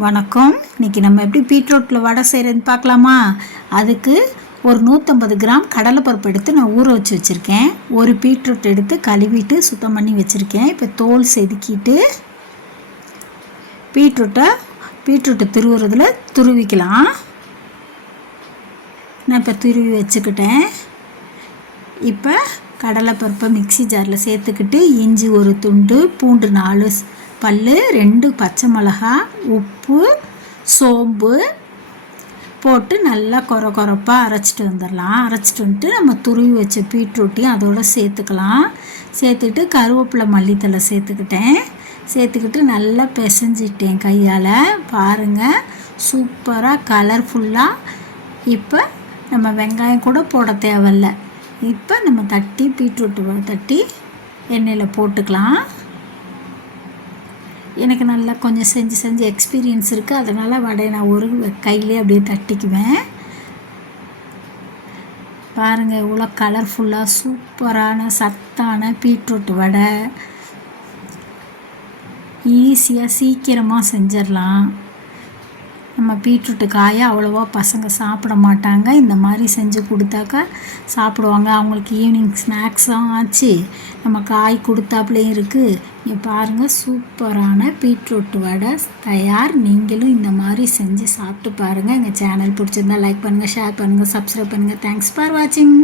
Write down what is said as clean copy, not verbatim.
வணக்கம். இன்றைக்கி நம்ம எப்படி பீட்ரூட்டில் வடை செய்கிறதுன்னு பார்க்கலாமா? அதுக்கு ஒரு 150 கிராம் கடலைப்பருப்பு எடுத்து நான் ஊற வச்சுருக்கேன். ஒரு பீட்ரூட் எடுத்து கழுவிட்டு சுத்தம் பண்ணி வச்சுருக்கேன். இப்போ தோல் செதுக்கிட்டு பீட்ரூட்டை துருவுறதுல துருவிக்கலாம். நான் இப்போ துருவி வச்சுக்கிட்டேன். இப்போ கடலைப்பருப்பை மிக்சி ஜாரில் சேர்த்துக்கிட்டு இஞ்சி ஒரு துண்டு, பூண்டு 4 பல், 2 பச்சை மிளகா, உப்பு, சோம்பு போட்டு நல்லா கொரப்பாக அரைச்சிட்டு வந்துடலாம். அரைச்சிட்டு வந்துட்டு நம்ம துருவி வச்ச பீட்ரூட்டையும் அதோடு சேர்த்துக்கலாம். சேர்த்துக்கிட்டு கருவேப்பிலை மல்லித்தலை சேர்த்துக்கிட்டு நல்லா பிசைஞ்சிட்டேன் கையால். பாருங்கள், சூப்பராக கலர்ஃபுல்லாக. இப்போ நம்ம வெங்காயம் கூட போட தேவையில்ல. இப்போ நம்ம பீட்ரூட்டு தட்டி எண்ணெயில் போட்டுக்கலாம். எனக்கு நல்லா கொஞ்சம் செஞ்சு எக்ஸ்பீரியன்ஸ் இருக்குது. அதனால் வடையை நான் ஒரு கையிலே அப்படியே தட்டிக்குவேன். பாருங்கள், இவ்வளோ கலர்ஃபுல்லாக சூப்பரான சத்தான பீட்ரூட் வடை. ஈஸியாக சீக்கிரமாக செஞ்சிடலாம். நம்ம பீட்ரூட்டு காயை அவ்வளோவா பசங்க சாப்பிட மாட்டாங்க. இந்த மாதிரி செஞ்சு கொடுத்தாக்கா சாப்பிடுவாங்க. அவங்களுக்கு ஈவினிங் ஸ்நாக்ஸும் ஆச்சு, நம்ம காய் கொடுத்தாப்புலேயும் இருக்குது. இங்கே பாருங்கள், சூப்பரான பீட்ரூட் வடை தயார். நீங்களும் இந்த மாதிரி செஞ்சு சாப்பிட்டு பாருங்கள். எங்கள் சேனல் பிடிச்சிருந்தா லைக் பண்ணுங்கள், ஷேர் பண்ணுங்கள், சப்ஸ்கிரைப் பண்ணுங்கள். தேங்க்ஸ் ஃபார் வாட்சிங்.